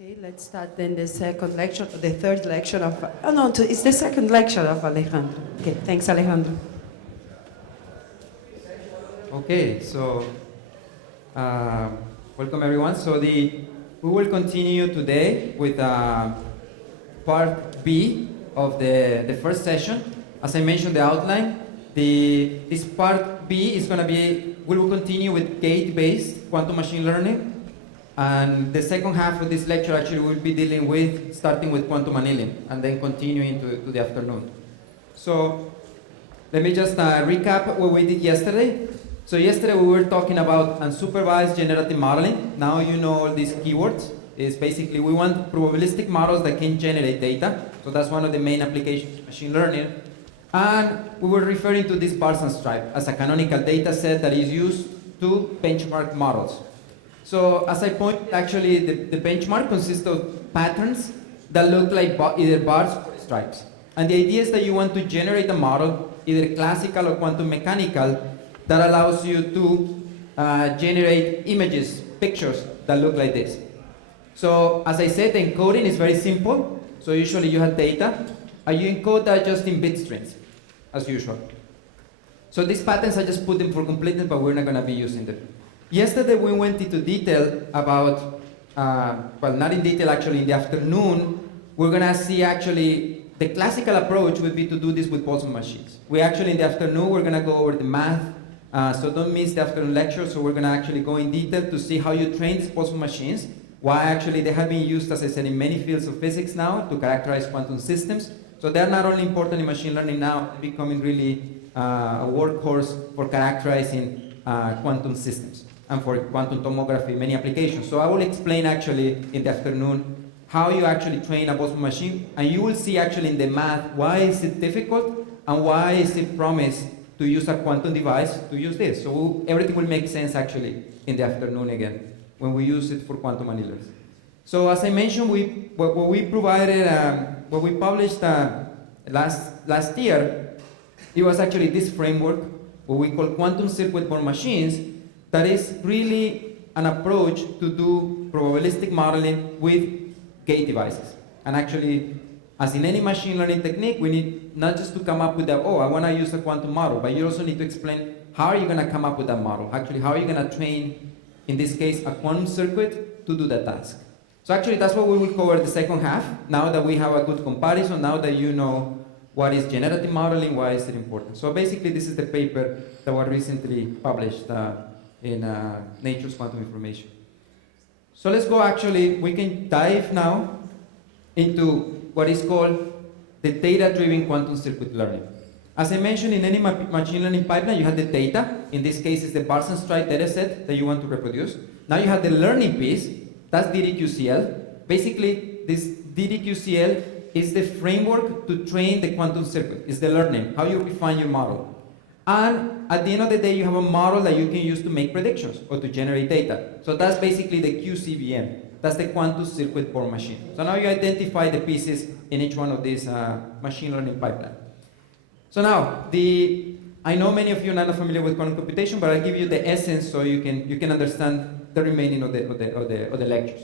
Okay, let's start then the second lecture, the third lecture of, oh no, it's the second lecture of Alejandro. Okay, thanks Alejandro. Okay, so welcome everyone. So we will continue today with part B of the first session. As I mentioned, the outline, this part B is going to be, we will continue with gate-based quantum machine learning. And the second half of this lecture actually will be dealing with, starting with quantum annealing, and then continuing to the afternoon. So let me just recap what we did yesterday. So yesterday we were talking about unsupervised generative modeling. Now you know all these keywords. It's basically we want probabilistic models that can generate data. So that's one of the main applications of machine learning. And we were referring to this bars and stripes as a canonical data set that is used to benchmark models. So as I pointed, actually the benchmark consists of patterns that look like either bars or stripes. And the idea is that you want to generate a model, either classical or quantum mechanical, that allows you to generate images, pictures that look like this. So as I said, the encoding is very simple. So usually you have data, and you encode that just in bit strings, as usual. So these patterns, I just put them for completeness, but we're not going to be using them. Yesterday we went into detail about, well, not in detail actually, in the afternoon, we're going to see actually, the classical approach would be to do this with Boltzmann machines. We actually, in the afternoon, we're going to go over the math, so don't miss the afternoon lecture, so we're going to actually go in detail to see how you train these Boltzmann machines, why actually they have been used, as I said, in many fields of physics now to characterize quantum systems. So they're not only important in machine learning now, becoming really a workhorse for characterizing quantum systems and for quantum tomography, many applications. So I will explain actually in the afternoon how you actually train a Boltzmann machine, and you will see actually in the math why is it difficult and why is it promised to use a quantum device to use this. So everything will make sense actually in the afternoon again when we use it for quantum annealers. So as I mentioned, what we provided, what we published last year, it was actually this framework, what we call quantum circuit-board machines, that is really an approach to do probabilistic modeling with gate devices. And actually, as in any machine learning technique, we need not just to come up with that, oh, I want to use a quantum model, but you also need to explain how are you going to come up with that model? Actually, how are you going to train, in this case, a quantum circuit to do that task? So actually, that's what we will cover the second half, now that we have a good comparison, now that you know what is generative modeling, why is it important. So basically, this is the paper that was recently published in Nature's Quantum Information. So let's go actually, we can dive now into what is called the data-driven quantum circuit learning. As I mentioned, in any machine learning pipeline, you have the data. In this case, it's the bars and stripes data set that you want to reproduce. Now you have the learning piece, that's VDQCL. Basically, this VDQCL is the framework to train the quantum circuit. It's the learning, how you refine your model. And at the end of the day, you have a model that you can use to make predictions or to generate data. So that's basically the QCVM. That's the quantum circuit board machine. So now you identify the pieces in each one of these machine learning pipeline. So now, I know many of you are not familiar with quantum computation, but I'll give you the essence so you can understand the remaining of the lectures.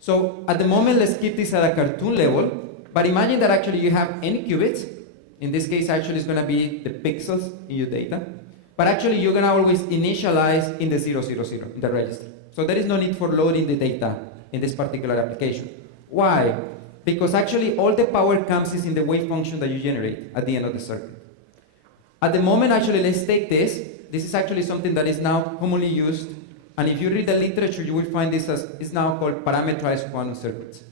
So at the moment, let's keep this at a cartoon level, but imagine that actually you have n qubits. In this case, actually, it's going to be the pixels in your data. But actually, you're going to always initialize in the 000, in the register. So there is no need for loading the data in this particular application. Why? Because actually, all the power comes in the wave function that you generate at the end of the circuit. At the moment, actually, let's take this. This is actually something that is now commonly used. And if you read the literature, you will find this as, it's now called parameterized quantum circuits.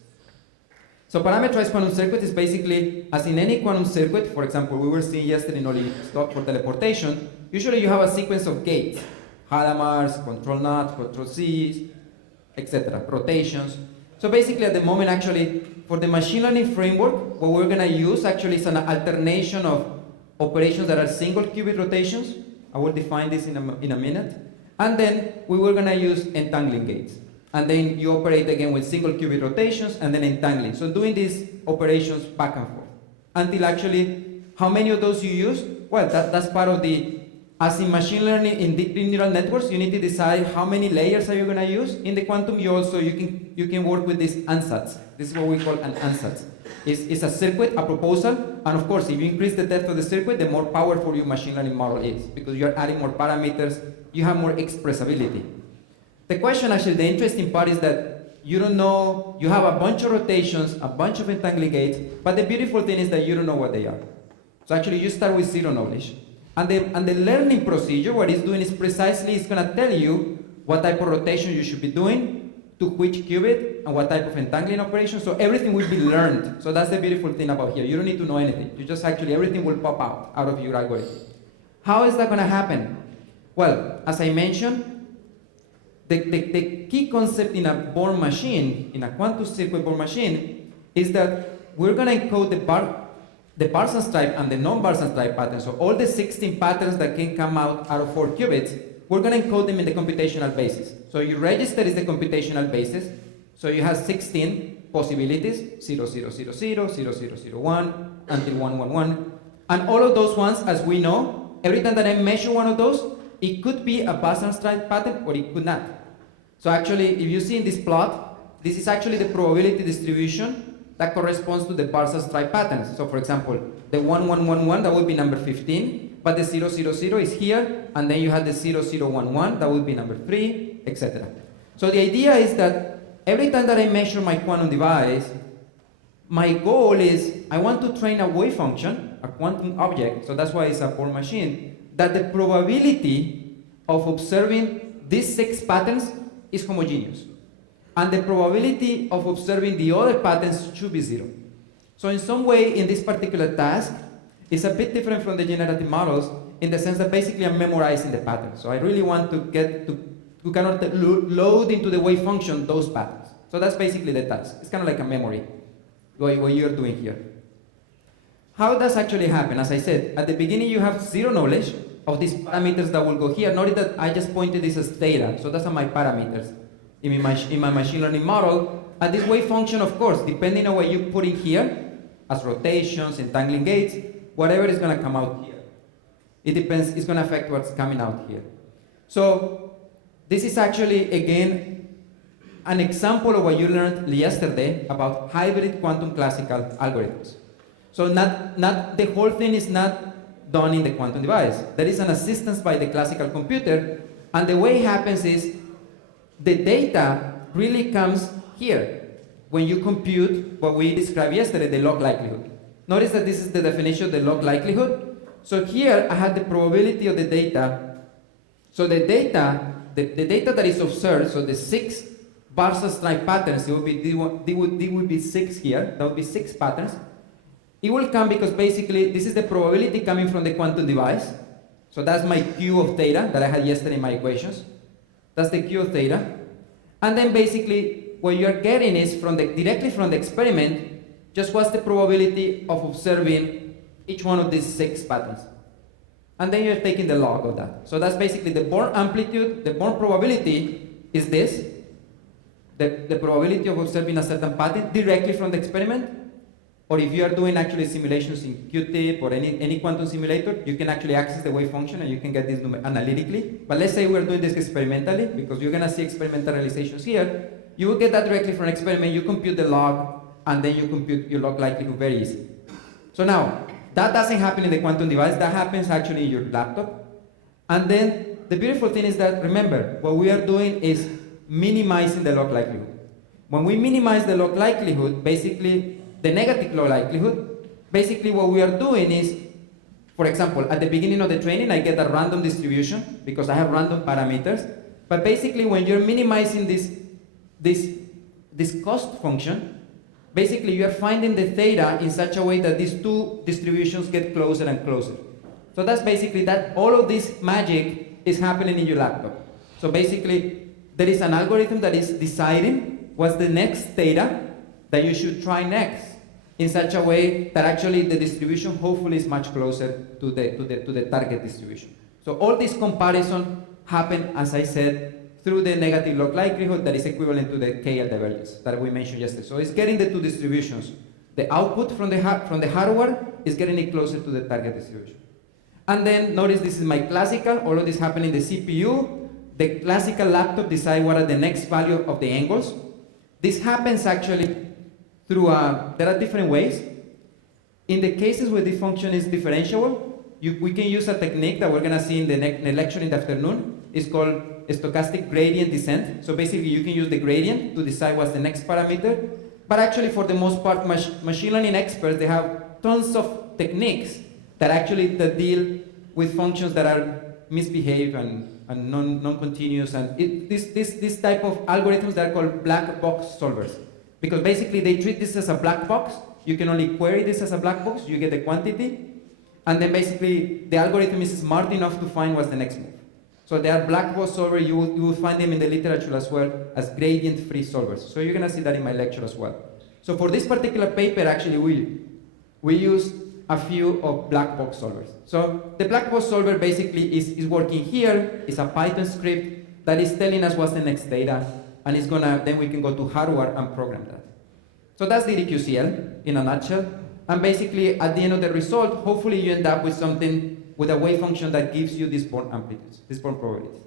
So parameterized quantum circuit is basically, as in any quantum circuit, for example, we were seeing yesterday in Oli stock for teleportation, usually you have a sequence of gates, Hadamard's, control nuts, control C's, etc., rotations. So basically at the moment actually, for the machine learning framework, what we're going to use actually is an alternation of operations that are single qubit rotations. I will define this in a minute. And then we were going to use entangling gates. And then you operate again with single qubit rotations and then entangling. So doing these operations back and forth. Until actually, how many of those you use? Well, that's part of the as in machine learning in deep neural networks, you need to decide how many layers are you going to use. In the quantum, you can work with these ansatz. This is what we call an ansatz. It's a circuit, a proposal, and of course, if you increase the depth of the circuit, the more powerful your machine learning model is, because you're adding more parameters, you have more expressibility. The question, actually, the interesting part is that you don't know, you have a bunch of rotations, a bunch of entangling gates, but the beautiful thing is that you don't know what they are. So actually, you start with zero knowledge. And the learning procedure, what it's doing is precisely, it's going to tell you what type of rotation you should be doing, to which qubit, and what type of entangling operation. So everything will be learned. So that's the beautiful thing about here. You don't need to know anything. You just actually, everything will pop out of your algorithm. How is that going to happen? Well, as I mentioned, the key concept in a Born machine, in a quantum circuit Born machine, is that we're going to encode the Parsons stripe and the non-Parsons stripe patterns. So all the 16 patterns that can come out of 4 qubits, we're going to encode them in the computational basis. So your register is the computational basis. So you have 16 possibilities, 0, 0, 0, 0, 0, 0, 0, 1, until 1, 1, 1. And all of those ones, as we know, every time that I measure one of those, it could be a Parsons stripe pattern or it could not. So actually, if you see in this plot, this is actually the probability distribution that corresponds to the Parsons stripe patterns. So for example, the 1, 1, 1, 1, that would be number 15, but the 0, 0, 0 is here, and then you have the 0, 0, 1, 1, that would be number 3, etc. So the idea is that every time that I measure my quantum device, my goal is I want to train a wave function, a quantum object, so that's why it's a Born machine, that the probability of observing these 6 patterns is homogeneous. And the probability of observing the other patterns should be 0. So in some way, in this particular task, it's a bit different from the generative models in the sense that basically I'm memorizing the patterns. So I really want to get to kind of load into the wave function those patterns. So that's basically the task. It's kind of like a memory, what you're doing here. How does actually happen? As I said, at the beginning you have zero knowledge of these parameters that will go here. Notice that I just pointed this as theta, so those are my parameters in my machine learning model. And this wave function, of course, depending on what you put in here, as rotations, entangling gates, whatever is going to come out here. It depends, it's going to affect what's coming out here. So this is actually, again, an example of what you learned yesterday about hybrid quantum classical algorithms. So not the whole thing is not done in the quantum device. There is an assistance by the classical computer, and the way it happens is the data really comes here when you compute what we described yesterday, the log likelihood. Notice that this is the definition of the log likelihood. So here I had the probability of the data. So the data that is observed, so the 6 Parsons stripe patterns, it would be 6 here, that would be 6 patterns. It will come because basically this is the probability coming from the quantum device. So that's my Q of theta that I had yesterday in my equations. That's the Q of theta. And then basically what you are getting is directly from the experiment, just what's the probability of observing each one of these 6 patterns. And then you're taking the log of that. So that's basically the Born amplitude, the Born probability is this, the probability of observing a certain pattern directly from the experiment. Or if you are doing actually simulations in QTIP or any quantum simulator, you can actually access the wave function and you can get this analytically. But let's say we're doing this experimentally, because you're going to see experimental realizations here. You will get that directly from an experiment, you compute the log, and then you compute your log likelihood very easy. So now, that doesn't happen in the quantum device, that happens actually in your laptop. And then the beautiful thing is that, remember, what we are doing is minimizing the log likelihood. When we minimize the log likelihood, basically, the negative log likelihood, basically what we are doing is, for example, at the beginning of the training, I get a random distribution because I have random parameters. But basically, when you're minimizing this cost function, basically you are finding the theta in such a way that these two distributions get closer and closer. So that's basically that. All of this magic is happening in your laptop. So basically, there is an algorithm that is deciding what's the next theta that you should try next, in such a way that actually the distribution hopefully is much closer to the target distribution. So all this comparison happen, as I said, through the negative log likelihood that is equivalent to the QuAIL divergence that we mentioned yesterday. So it's getting the two distributions. The output from the hardware is getting it closer to the target distribution. And then notice this is my classical, all of this happening in the CPU. The classical laptop decide what are the next value of the angles. This happens actually through, there are different ways. In the cases where the function is differentiable, we can use a technique that we're gonna see in the lecture in the afternoon. It's called stochastic gradient descent. So basically you can use the gradient to decide what's the next parameter. But actually for the most part, machine learning experts, they have tons of techniques that deal with functions that are misbehaved and non-continuous. And this type of algorithms that are called black box solvers. Because basically they treat this as a black box. You can only query this as a black box, you get the quantity. And then basically the algorithm is smart enough to find what's the next move. So they are black box solvers, you will find them in the literature as well as gradient-free solvers. So you're gonna see that in my lecture as well. So for this particular paper, actually we use a few of black box solvers. So the black box solver basically is working here. It's a Python script that is telling us what's the next data, and it's gonna, then we can go to hardware and program that. So that's VDQCL in a nutshell. And basically at the end of the result, hopefully you end up with something with a wave function that gives you these born amplitudes, these born probabilities.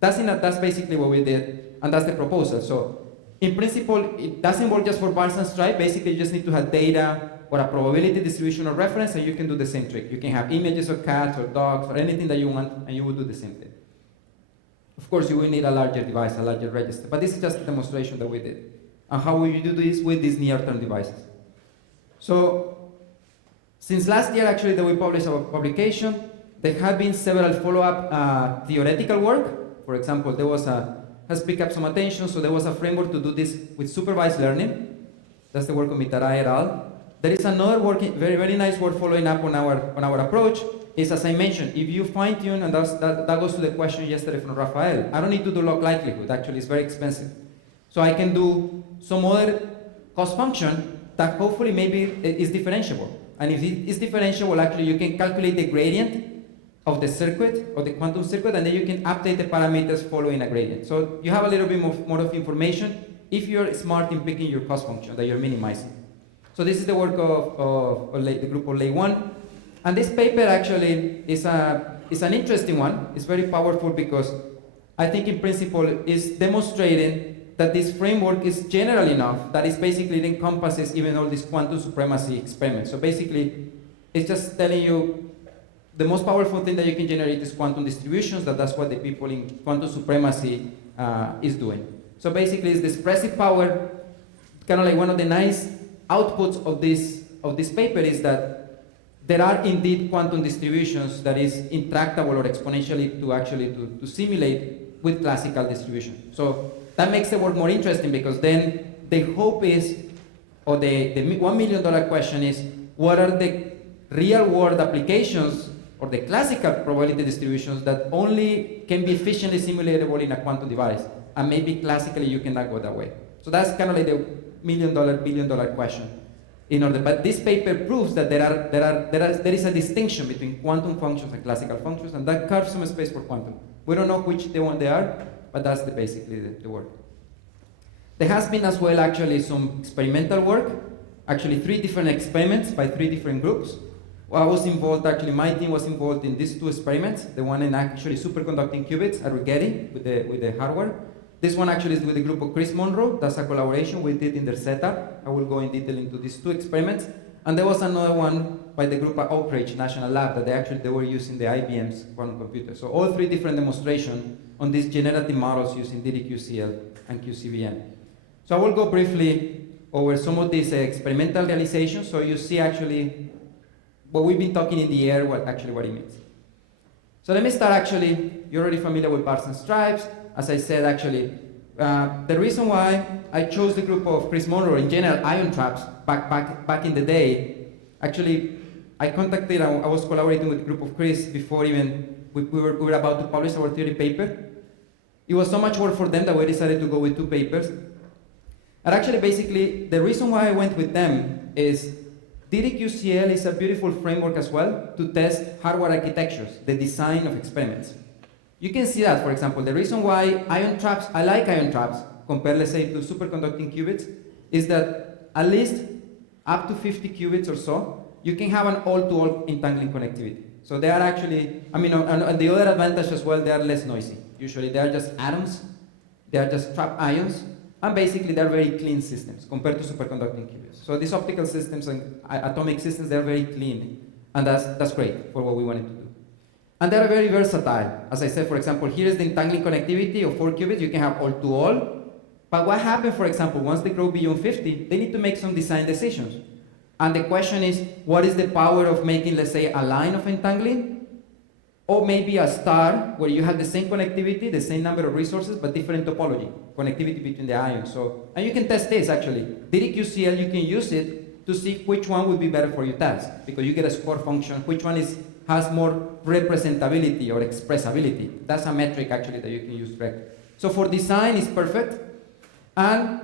That's basically what we did, and that's the proposal. So in principle, it doesn't work just for bars and stripes. Basically, you just need to have data or a probability distribution or reference, and you can do the same trick. You can have images of cats or dogs or anything that you want, and you will do the same thing. Of course, you will need a larger device, a larger register, but this is just a demonstration that we did. And how will you do this with these near-term devices? So, since last year, actually, that we published our publication, there have been several follow-up theoretical work. For example, there was has picked up some attention, so there was a framework to do this with supervised learning. That's the work of Qubitera et al. There is another work, very, very nice work following up on our approach, is as I mentioned, if you fine-tune, and that goes to the question yesterday from Rafael, I don't need to do log likelihood, actually it's very expensive. So I can do some other cost function that hopefully maybe is differentiable. And if it is differentiable, actually you can calculate the gradient of the circuit, or the quantum circuit, and then you can update the parameters following a gradient. So you have a little bit more of information if you're smart in picking your cost function that you're minimizing. So this is the work of the group of Lay 1. And this paper actually is an interesting one. It's very powerful because I think in principle is demonstrating that this framework is general enough that it basically encompasses even all these quantum supremacy experiments. So basically, it's just telling you the most powerful thing that you can generate is quantum distributions, that's what the people in quantum supremacy is doing. So basically, it's the expressive power, kind of like one of the nice outputs of this paper is that there are indeed quantum distributions that is intractable or exponentially to simulate with classical distribution. So that makes the work more interesting because then the hope is, or the $1 million question is, what are the real world applications or the classical probability distributions that only can be efficiently simulatable in a quantum device, and maybe classically you cannot go that way. So that's kind of like the $1 million, billion-dollar question. But this paper proves that there is a distinction between quantum functions and classical functions, and that carves some space for quantum. We don't know which one they are, but that's basically the work. There has been as well actually some experimental work, actually 3 different experiments by 3 different groups. I was involved, actually my team was involved in these 2 experiments, the one in actually superconducting qubits at Rigetti with the hardware. This one actually is with a group of Chris Monroe. That's a collaboration we did in their setup. I will go in detail into these 2 experiments. And there was another one by the group at Oak Ridge National Lab that they were using the IBM's quantum computer. So all 3 different demonstrations on these generative models using VDQCL and QCVM. So I will go briefly over some of these experimental realizations so you see actually what we've been talking in the air, what it means. So let me start actually, you're already familiar with bars and stripes. As I said actually, the reason why I chose the group of Chris Monroe, in general ion traps, back in the day, actually I was collaborating with a group of Chris before even we were about to publish our theory paper. It was so much work for them that we decided to go with 2 papers. And actually basically, the reason why I went with them is VDQCL is a beautiful framework as well to test hardware architectures, the design of experiments. You can see that, for example, the reason why I like ion traps, compared, let's say, to superconducting qubits, is that at least up to 50 qubits or so, you can have an all-to-all entangling connectivity. So they are actually, I mean, and the other advantage as well, they are less noisy. Usually they are just atoms, they are just trapped ions, and basically they're very clean systems compared to superconducting qubits. So these optical systems and atomic systems, they're very clean, and that's great for what we wanted to do. And they're very versatile. As I said, for example, here is the entangling connectivity of 4 qubits. You can have all-to-all. But what happens, for example, once they grow beyond 50, they need to make some design decisions. And the question is, what is the power of making, let's say, a line of entangling? Or maybe a star where you have the same connectivity, the same number of resources, but different topology, connectivity between the ions. So, and you can test this actually. VDQCL, you can use it to see which one would be better for your task, because you get a score function, which one has more representability or expressibility. That's a metric actually that you can use directly. So for design, it's perfect. And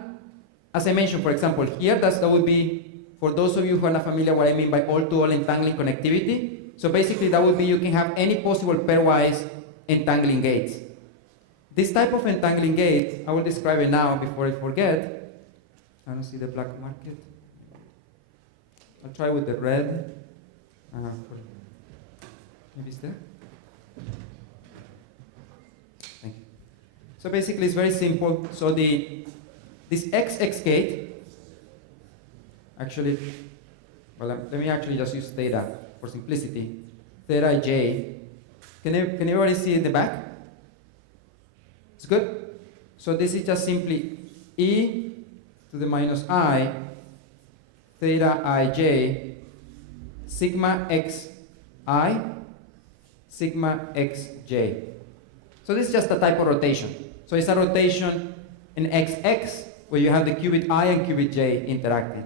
as I mentioned, for example, here that would be, for those of you who are not familiar what I mean by all-to-all entangling connectivity. So basically that would be you can have any possible pairwise entangling gates. This type of entangling gate, I will describe it now before I forget. I don't see the black market. I'll try with the red. Maybe it's there? Thank you. So basically it's very simple. So this XX gate, actually, well, let me actually just use theta for simplicity. Theta J. Can everybody see in the back? It's good? So this is just simply E to the minus I, theta IJ, sigma XI, sigma xj. So this is just a type of rotation. So it's a rotation in XX where you have the qubit I and qubit J interacting.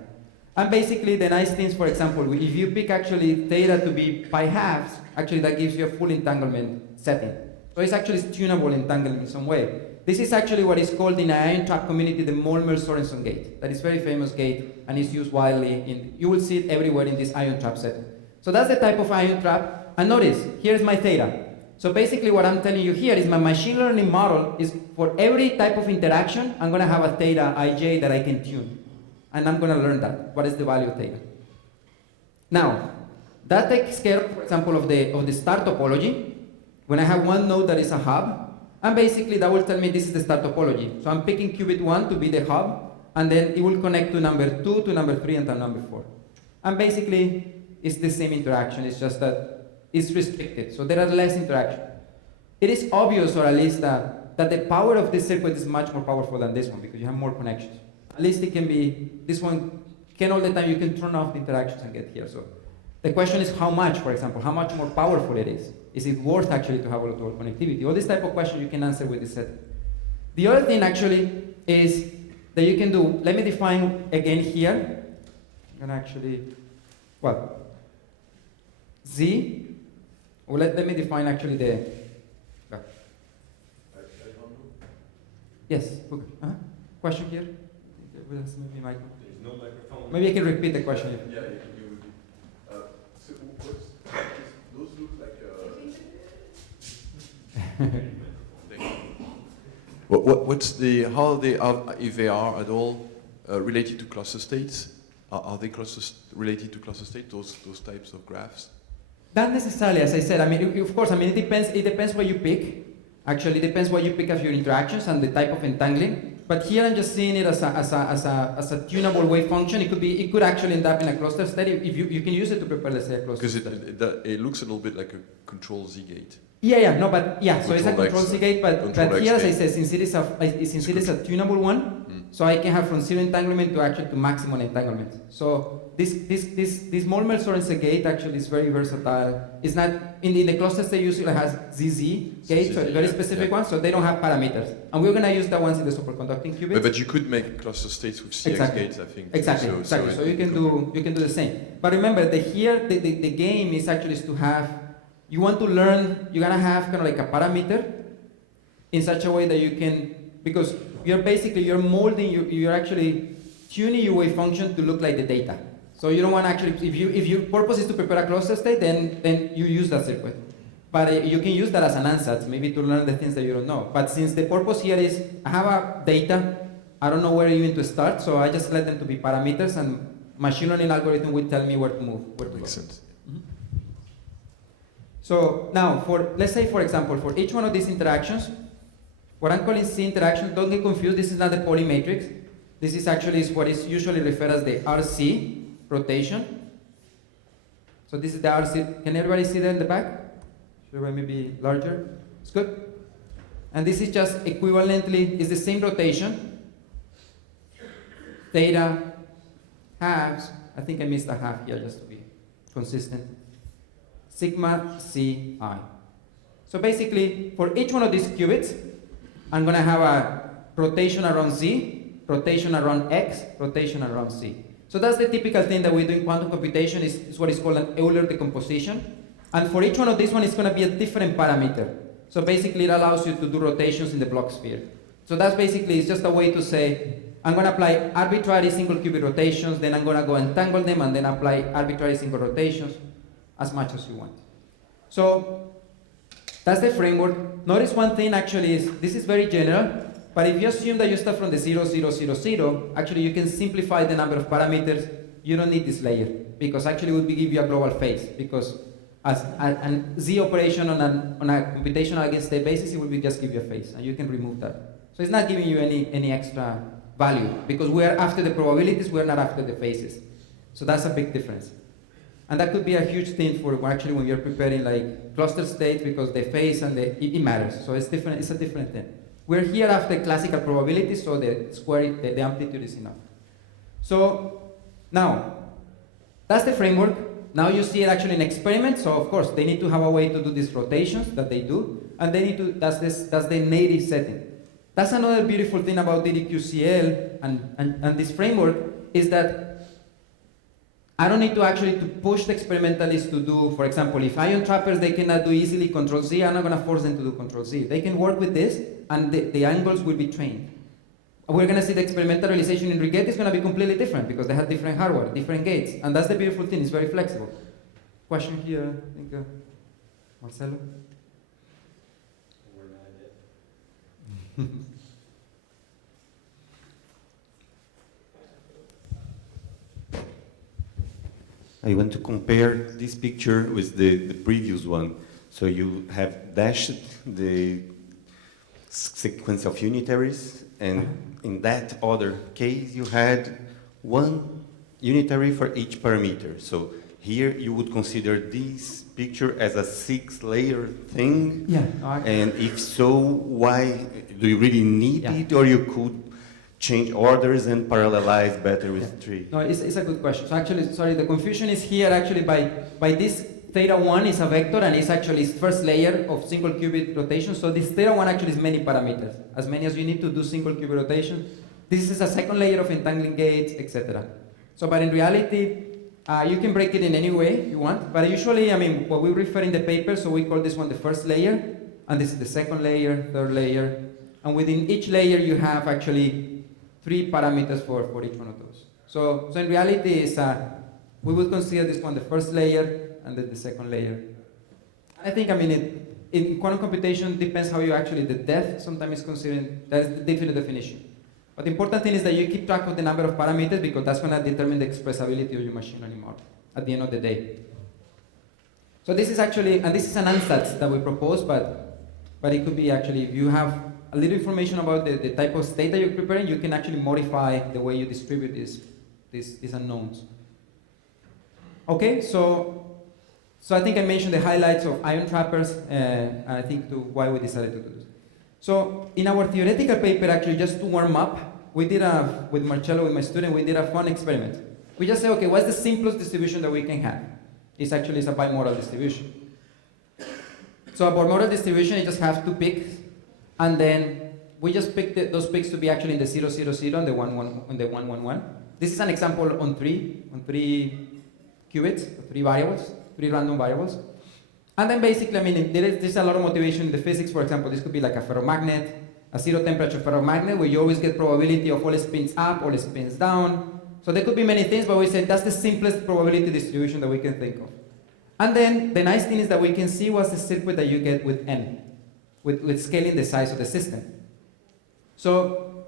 And basically the nice things, for example, if you pick actually theta to be pi halves, actually that gives you a full entanglement setting. So it's actually tunable entanglement in some way. This is actually what is called in the ion trap community the Molmer-Sorenson gate. That is a very famous gate and is used widely. You will see it everywhere in this ion trap setting. So that's the type of ion trap. And notice, here's my theta. So basically what I'm telling you here is my machine learning model is for every type of interaction, I'm going to have a theta ij that I can tune. And I'm going to learn that. What is the value of theta? Now, that takes care, for example, of the star topology. When I have one node that is a hub, and basically that will tell me this is the star topology. So I'm picking qubit 1 to be the hub, and then it will connect to number 2, to number 3, and to number 4. And basically, it's the same interaction, it's just that it's restricted, so there are less interaction. It is obvious, or at least that the power of this circuit is much more powerful than this one, because you have more connections. At least it can be, this one can all the time, you can turn off the interactions and get here. So the question is how much, for example, how much more powerful it is. Is it worth actually to have all-to-all connectivity? All this type of question you can answer with this set. The other thing actually is that you can do, let me define again here. I'm gonna actually, well, Z, well, let me define actually the, yes, okay. Question here? Maybe Michael. There's no microphone. Maybe I can repeat the question. Yeah, you can do it. So those look like what's the, how are they, if they are at all related to cluster states? Are they related to cluster state, those types of graphs? Not necessarily, as I said. I mean, of course, I mean, it depends what you pick. Actually, it depends what you pick as your interactions and the type of entangling. But here I'm just seeing it as a tunable wave function. It could actually end up in a cluster state. If you can use it to prepare, let's say, a cluster state. Because it looks a little bit like a control Z gate. Yeah, no, but yeah, so it's a control Z gate, but here, as I said, since it is a tunable one, so I can have from zero entanglement to actually to maximum entanglement. So this Molmer-Sorensen gate actually is very versatile. It's not in the cluster state usually has ZZ gate, so a very specific one, so they don't have parameters. And we're gonna use the ones in the superconducting qubits. But you could make cluster states with CX gates, I think. Exactly. So you can do the same. But remember, the game is actually to have. You want to learn, you're gonna have kind of like a parameter in such a way that you can, because you're molding, you're actually tuning your wave function to look like the data. So you don't want to actually, if your purpose is to prepare a cluster state, then you use that circuit. But you can use that as an ansatz, maybe to learn the things that you don't know. But since the purpose here is, I have a data, I don't know where even to start, so I just let them to be parameters, and machine learning algorithm will tell me where to move, where to go. Makes sense. So now, let's say, for example, for each one of these interactions, what I'm calling C interaction, don't get confused, this is not the Pauli matrix. This is actually what is usually referred as the RC rotation. So this is the RC. Can everybody see that in the back? Should I maybe larger? It's good. And this is just equivalently, is the same rotation. Theta, halves, I think I missed a half here just to be consistent. Sigma C I. So basically, for each one of these qubits, I'm going to have a rotation around Z, rotation around X, rotation around C. So that's the typical thing that we do in quantum computation, is what is called an Euler decomposition. And for each one of these one, it's going to be a different parameter. So basically, it allows you to do rotations in the Bloch sphere. So that's basically, it's just a way to say, I'm going to apply arbitrary single qubit rotations, then I'm going to go entangle them, and then apply arbitrary single rotations as much as you want. So that's the framework. Notice one thing actually is, this is very general, but if you assume that you start from the 0, 0, 0, 0, actually you can simplify the number of parameters. You don't need this layer, because actually it would give you a global phase, because as a Z operation on a computational against state basis, it will just give you a phase, and you can remove that. So it's not giving you any extra value, because we are after the probabilities, we're not after the phases. So that's a big difference. And that could be a huge thing for actually when you're preparing like cluster states, because the phase and it matters. So it's different, it's a different thing. We're here after classical probability, so the amplitude is enough. So now, that's the framework. Now you see it actually in experiments. So of course, they need to have a way to do these rotations that they do, and they need to, that's the native setting. That's another beautiful thing about VDQCL and this framework, is that I don't need to actually to push the experimentalists to do, for example, if ion trappers, they cannot do easily Control Z, I'm not going to force them to do Control Z. They can work with this, and the angles will be trained. We're going to see the experimental realization in Rigetti is going to be completely different, because they have different hardware, different gates, and that's the beautiful thing, it's very flexible. Question here, I think, Marcelo? I want to compare this picture with the previous one. So you have dashed the sequence of unitaries, and in that other case you had one unitary for each parameter. So here you would consider this picture as a 6-layer thing? Yeah. And if so, why? Do you really need it, or you could change orders and parallelize better with 3? No, it's a good question. So actually, sorry, the confusion is here actually by this theta 1 is a vector, and it's actually its first layer of single qubit rotation. So this theta 1 actually is many parameters, as many as you need to do single qubit rotation. This is a second layer of entangling gates, etc. So, but in reality, you can break it in any way you want. But usually, I mean, what we refer in the paper, so we call this one the first layer, and this is the second layer, third layer. And within each layer, you have actually 3 parameters for each one of those. So in reality, we would consider this one the first layer and then the second layer. I think, I mean, in quantum computation, depends how you actually, the depth sometimes is considered, that's the definite definition. But the important thing is that you keep track of the number of parameters, because that's going to determine the expressibility of your machine learning model at the end of the day. So this is actually, and this is an ansatz that we propose, but it could be actually, if you have a little information about the type of state that you're preparing, you can actually modify the way you distribute these unknowns. Okay, so I think I mentioned the highlights of ion trappers, and I think to why we decided to do this. So in our theoretical paper, actually, just to warm up, we did with Marcello, with my student, we did a fun experiment. We just said, okay, what's the simplest distribution that we can have? It's a bimodal distribution. So a bimodal distribution, you just have 2 peaks, and then we just picked those peaks to be actually in the 0, 0, 0, and the 1, 1, and the 1, 1, 1. This is an example on 3 qubits, 3 variables, 3 random variables. And then basically, I mean, there's a lot of motivation in the physics. For example, this could be like a ferromagnet, a 0 temperature ferromagnet, where you always get probability of all spins up, all spins down. So there could be many things, but we said that's the simplest probability distribution that we can think of. And then the nice thing is that we can see what's the circuit that you get with n, with scaling the size of the system. So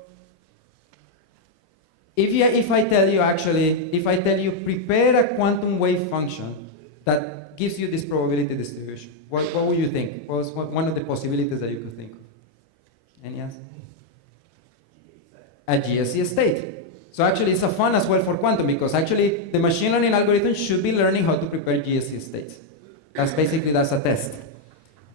if I tell you prepare a quantum wave function that gives you this probability distribution? What would you think? What was one of the possibilities that you could think of? Any answer? A GSE state. So actually it's a fun as well for quantum, because actually the machine learning algorithm should be learning how to prepare GSE states. That's a test.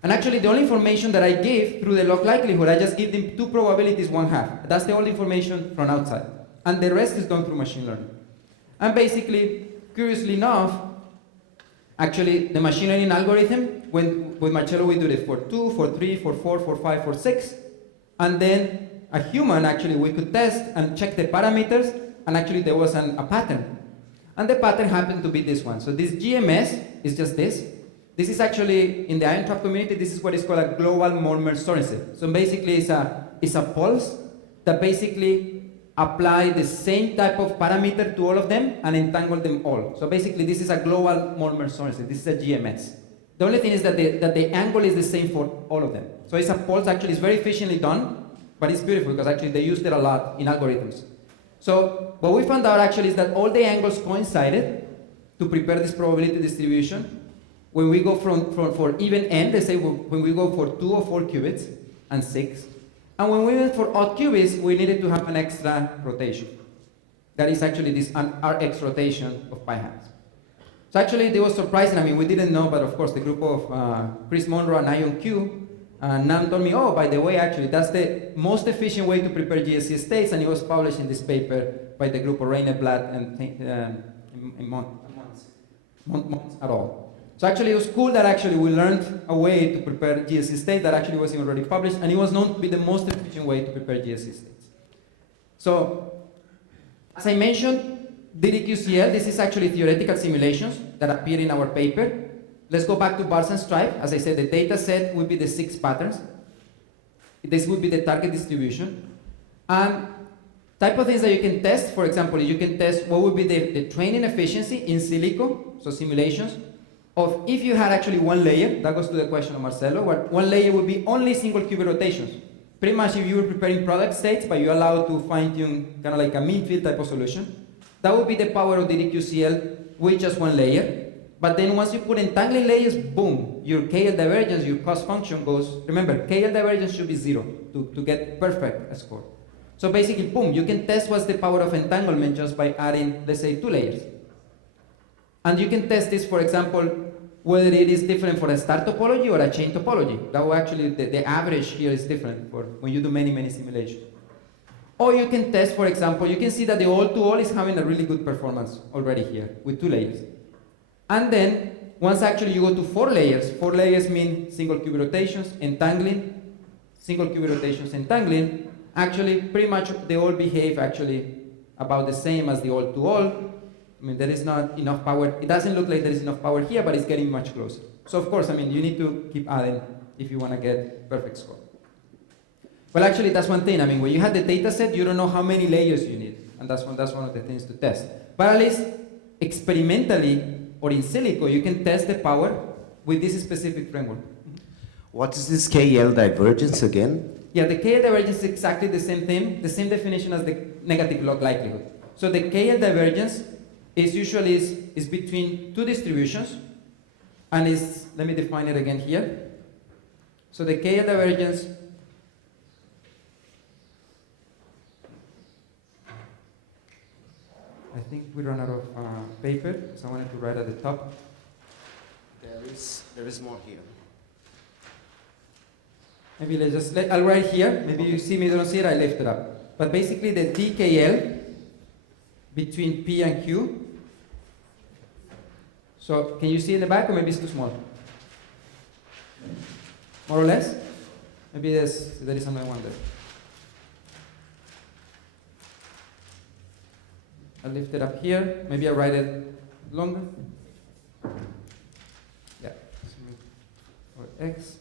And actually the only information that I gave through the log likelihood, I just give them two probabilities, 1/2. That's the only information from outside. And the rest is done through machine learning. And basically, curiously enough, actually the machine learning algorithm, with Marcello we do it for 2, for 3, for 4, for 5, for 6. And then a human, actually, we could test and check the parameters, and actually there was a pattern. And the pattern happened to be this one. So this GMS is just this. This is actually, in the ion trap community, this is what is called a global Mormer-Sorensen. So basically it's a pulse that basically apply the same type of parameter to all of them and entangle them all. So basically this is a global Mormer-Sorensen. This is a GMS. The only thing is that the angle is the same for all of them. So it's a pulse, actually it's very efficiently done, but it's beautiful because actually they used it a lot in algorithms. So what we found out actually is that all the angles coincided to prepare this probability distribution. When we go for even n, let's say when we go for 2 or 4 qubits and 6, and when we went for odd qubits, we needed to have an extra rotation. That is actually this Rx rotation of pi halves. So actually, it was surprising. I mean, we didn't know, but of course, the group of Chris Monroe and Ion Q, Nam told me, oh, by the way, actually, that's the most efficient way to prepare GSE states, and it was published in this paper by the group of Rainer Blatt and Mons et al. So actually, it was cool that actually we learned a way to prepare GSE states that actually was already published, and it was known to be the most efficient way to prepare GSE states. So, as I mentioned, VDQCL, this is actually theoretical simulations that appear in our paper. Let's go back to bars and stripe. As I said, the data set would be the 6 patterns. This would be the target distribution. And type of things that you can test, for example, you can test what would be the training efficiency in silico, so simulations, of if you had actually one layer, that goes to the question of Marcelo, where one layer would be only single qubit rotations. Pretty much if you were preparing product states, but you're allowed to fine-tune kind of like a mean field type of solution, that would be the power of VDQCL with just one layer. But then once you put entangling layers, boom, your KL divergence, your cost function goes, remember, KL divergence should be 0 to get perfect score. So basically, boom, you can test what's the power of entanglement just by adding, let's say, 2 layers. And you can test this, for example, whether it is different for a star topology or a chain topology. That will actually, the average here is different for when you do many, many simulations. Or you can test, for example, you can see that the all-to-all is having a really good performance already here with 2 layers. And then, once actually you go to 4 layers mean single qubit rotations, entangling, single qubit rotations, entangling. Actually, pretty much they all behave actually about the same as the all-to-all. I mean, there is not enough power. It doesn't look like there is enough power here, but it's getting much closer. So of course, I mean, you need to keep adding if you want to get perfect score. Well, actually, that's one thing. I mean, when you have the data set, you don't know how many layers you need. And that's one of the things to test. But at least experimentally or in silico, you can test the power with this specific framework. What is this KL divergence again? Yeah, the KL divergence is exactly the same thing, the same definition as the negative log likelihood. So the KL divergence is usually is between 2 distributions, and is, let me define it again here. So the KL divergence I think we run out of paper, so I wanted to write at the top. There is more here. Maybe I'll write here. Maybe you see me, don't see it, I left it up. But basically the DKL between P and Q. So can you see in the back, or maybe it's too small? More or less? Maybe there is another one there. I'll lift it up here. Maybe I'll write it longer. Yeah. For X.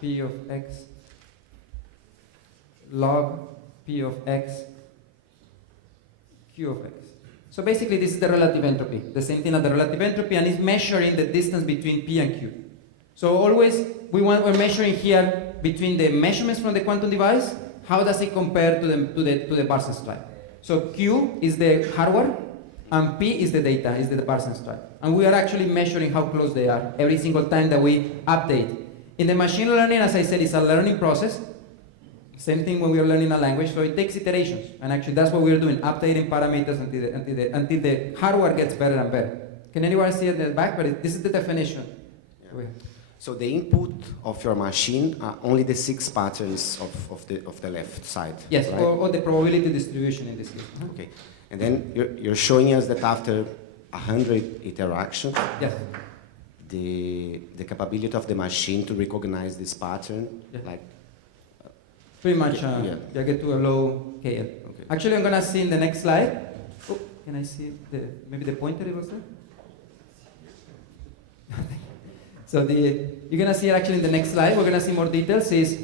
P of X log P of X Q of X. So basically this is the relative entropy, the same thing as the relative entropy, and it's measuring the distance between P and Q. So always we're measuring here between the measurements from the quantum device, how does it compare to the Barson stripe. So Q is the hardware, and P is the data, is the bars and stripe. And we are actually measuring how close they are every single time that we update. In the machine learning, as I said, it's a learning process. Same thing when we are learning a language, so it takes iterations. And actually that's what we're doing, updating parameters until the hardware gets better and better. Can anyone see it at the back? But this is the definition. Yeah. So the input of your machine are only the 6 patterns of the left side. Yes, right? or the probability distribution in this case. Okay, and then you're showing us that after 100 interactions, Yes. the capability of the machine to recognize this pattern, Yeah. like Pretty much, Yeah. you get to a low KL. Okay. Actually, I'm gonna see in the next slide. Oh, can I see maybe the pointer it was there? So you're gonna see it actually in the next slide. We're gonna see more details. Is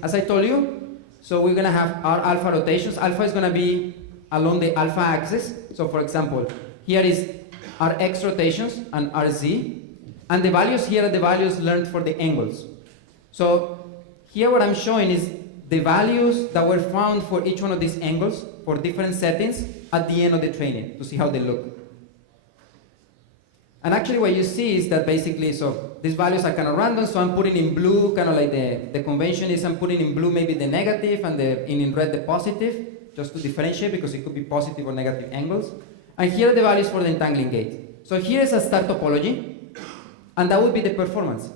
as I told you. So we're gonna have our alpha rotations. Alpha is gonna be along the alpha axis. So for example, here is our X rotations and our Z, and the values here are the values learned for the angles. So here what I'm showing is the values that were found for each one of these angles for different settings at the end of the training to see how they look. And actually what you see is that basically, so these values are kind of random, so I'm putting in blue, kind of like the convention is I'm putting in blue maybe the negative and in red the positive, just to differentiate because it could be positive or negative angles. And here are the values for the entangling gate. So here is a star topology, and that would be the performance.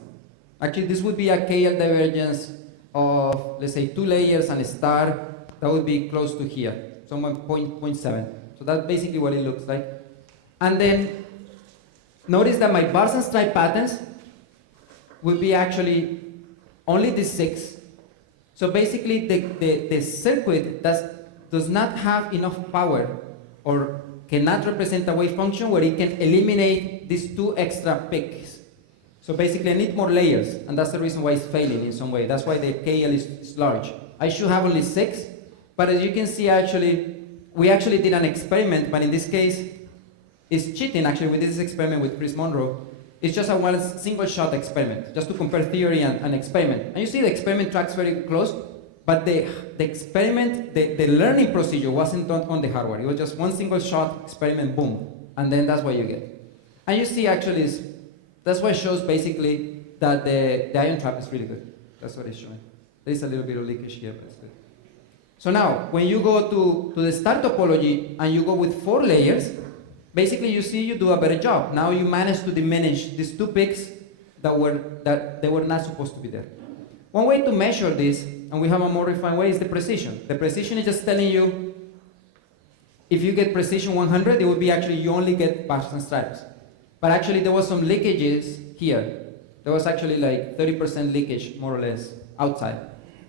Actually, this would be a KL divergence of, let's say, 2 layers and a star. That would be close to here, so 0.7. So that's basically what it looks like. And then notice that my bars and stripe patterns would be actually only the 6. So basically, the circuit does not have enough power or cannot represent a wave function where it can eliminate these 2 extra peaks. So basically I need more layers, and that's the reason why it's failing in some way. That's why the KL is large. I should have only 6, but as you can see actually, we actually did an experiment, but in this case, it's cheating actually. We did this experiment with Chris Monroe. It's just a one single shot experiment, just to compare theory and experiment. And you see the experiment tracks very close, but the experiment, the learning procedure wasn't done on the hardware. It was just one single shot experiment, boom, and then that's what you get. And you see actually, that's what shows basically that the ion trap is really good. That's what it's showing. There is a little bit of leakage here, but it's good. So now, when you go to the star topology and you go with 4 layers, basically you see you do a better job. Now you manage to diminish these 2 peaks that they were not supposed to be there. One way to measure this, and we have a more refined way, is the precision. The precision is just telling you, if you get precision 100, it would be actually you only get bars and stripes. But actually there was some leakages here. There was actually like 30% leakage, more or less, outside,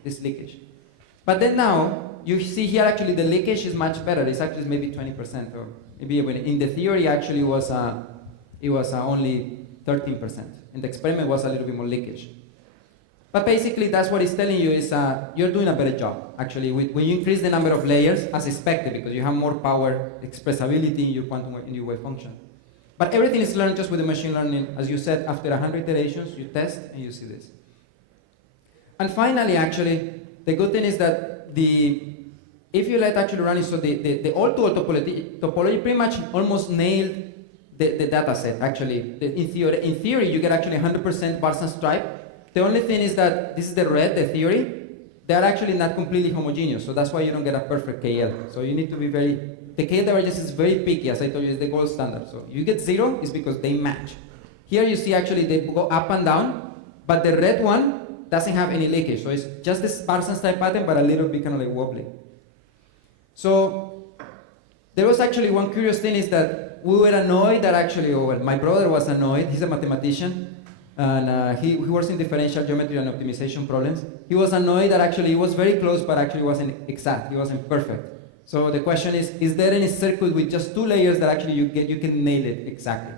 this leakage. But then now, you see here actually the leakage is much better. It's actually maybe 20%, or maybe in the theory actually it was only 13%. In the experiment was a little bit more leakage. But basically that's what it's telling you is you're doing a better job. Actually, when you increase the number of layers, as expected, because you have more power, expressibility in your quantum, in your wave function. But everything is learned just with the machine learning. As you said, after 100 iterations, you test and you see this. And finally, actually, the good thing is that if you let actually run it, so the all-to-all topology pretty much almost nailed the data set, actually. In theory, you get actually 100% bars and stripe. The only thing is that this is the red, the theory. They're actually not completely homogeneous, so that's why you don't get a perfect KL. So you need to be the KL divergence is very picky, as I told you, is the gold standard. So you get 0 is because they match. Here you see actually they go up and down, but the red one doesn't have any leakage. So it's just this bars and stripe pattern, but a little bit kind of like wobbly. So there was actually one curious thing is that we were annoyed that actually, my brother was annoyed, he's a mathematician, and he works in differential geometry and optimization problems. He was annoyed that actually he was very close, but actually wasn't exact, he wasn't perfect. So the question is there any circuit with just 2 layers that actually you can nail it exactly?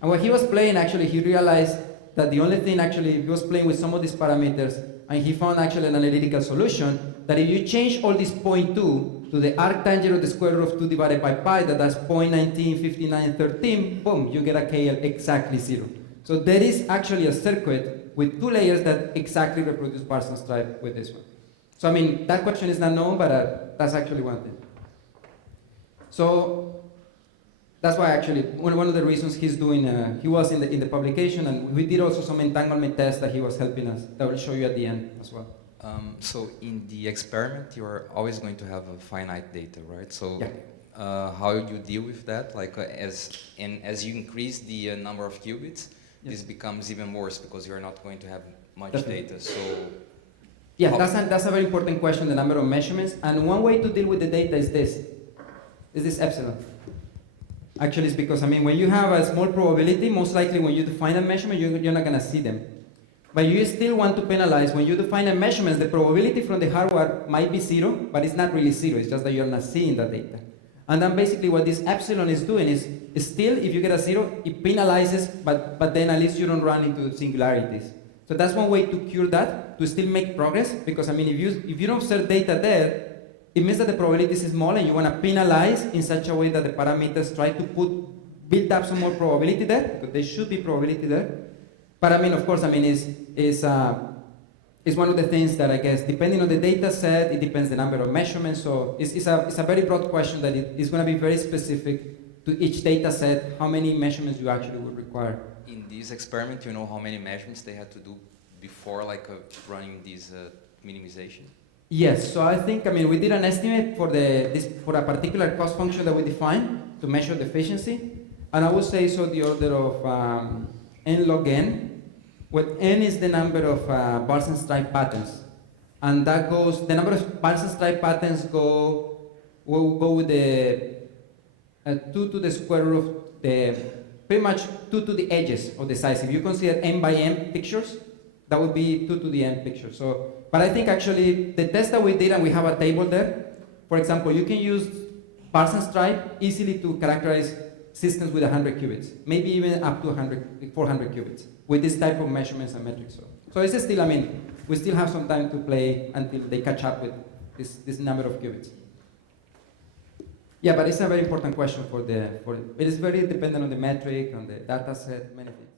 And when he was playing, actually, he realized that the only thing actually, he was playing with some of these parameters, and he found actually an analytical solution that if you change all this 0.2 to the arctangent of the square root of 2 divided by pi, that's 0.19, 59, 13, boom, you get a KL exactly 0. So there is actually a circuit with 2 layers that exactly reproduce bars and stripe with this one. So I mean, that question is not known, but that's actually one thing. So That's why actually one of the reasons he's doing, he was in the publication, and we did also some entanglement tests that he was helping us, that I will show you at the end as well. So in the experiment, you are always going to have a finite data, right? So Yeah. How you deal with that? Like as you increase the number of qubits, Yes. this becomes even worse because you are not going to have much Definitely. data. So Yeah, how- that's a very important question, the number of measurements. And one way to deal with the data is this epsilon. Actually, it's because, I mean, when you have a small probability, most likely when you define a measurement, you're not going to see them. But you still want to penalize, when you define a measurement, the probability from the hardware might be 0, but it's not really 0, it's just that you're not seeing the data. And then basically what this epsilon is doing is still, if you get a 0, it penalizes, but then at least you don't run into singularities. So that's one way to cure that, to still make progress, because I mean, if you don't observe data there, it means that the probability is small and you want to penalize in such a way that the parameters try to build up some more probability there, because there should be probability there. But I mean, of course, I mean, it's one of the things that I guess, depending on the data set, it depends the number of measurements. So it's a very broad question that it's going to be very specific to each data set, how many measurements you actually would require. in this experiment, you know how many measurements they had to do before running this minimization? Yes, so I think, I mean, we did an estimate for a particular cost function that we defined to measure the efficiency, and I would say so the order of n log n, where n is the number of bars and stripe patterns, and that goes, the number of bars and stripe patterns will go with the 2 to the square root of the, pretty much 2 to the edges of the size. If you consider n by n pictures, that would be 2 to the n pictures. So, but I think actually the test that we did, and we have a table there, for example, you can use bars and stripe easily to characterize systems with 100 qubits, maybe even up to 400 qubits with this type of measurements and metrics. So it's still, I mean, we still have some time to play until they catch up with this number of qubits. Yeah, but it's a very important question it is very dependent on the metric, on the data set, many things.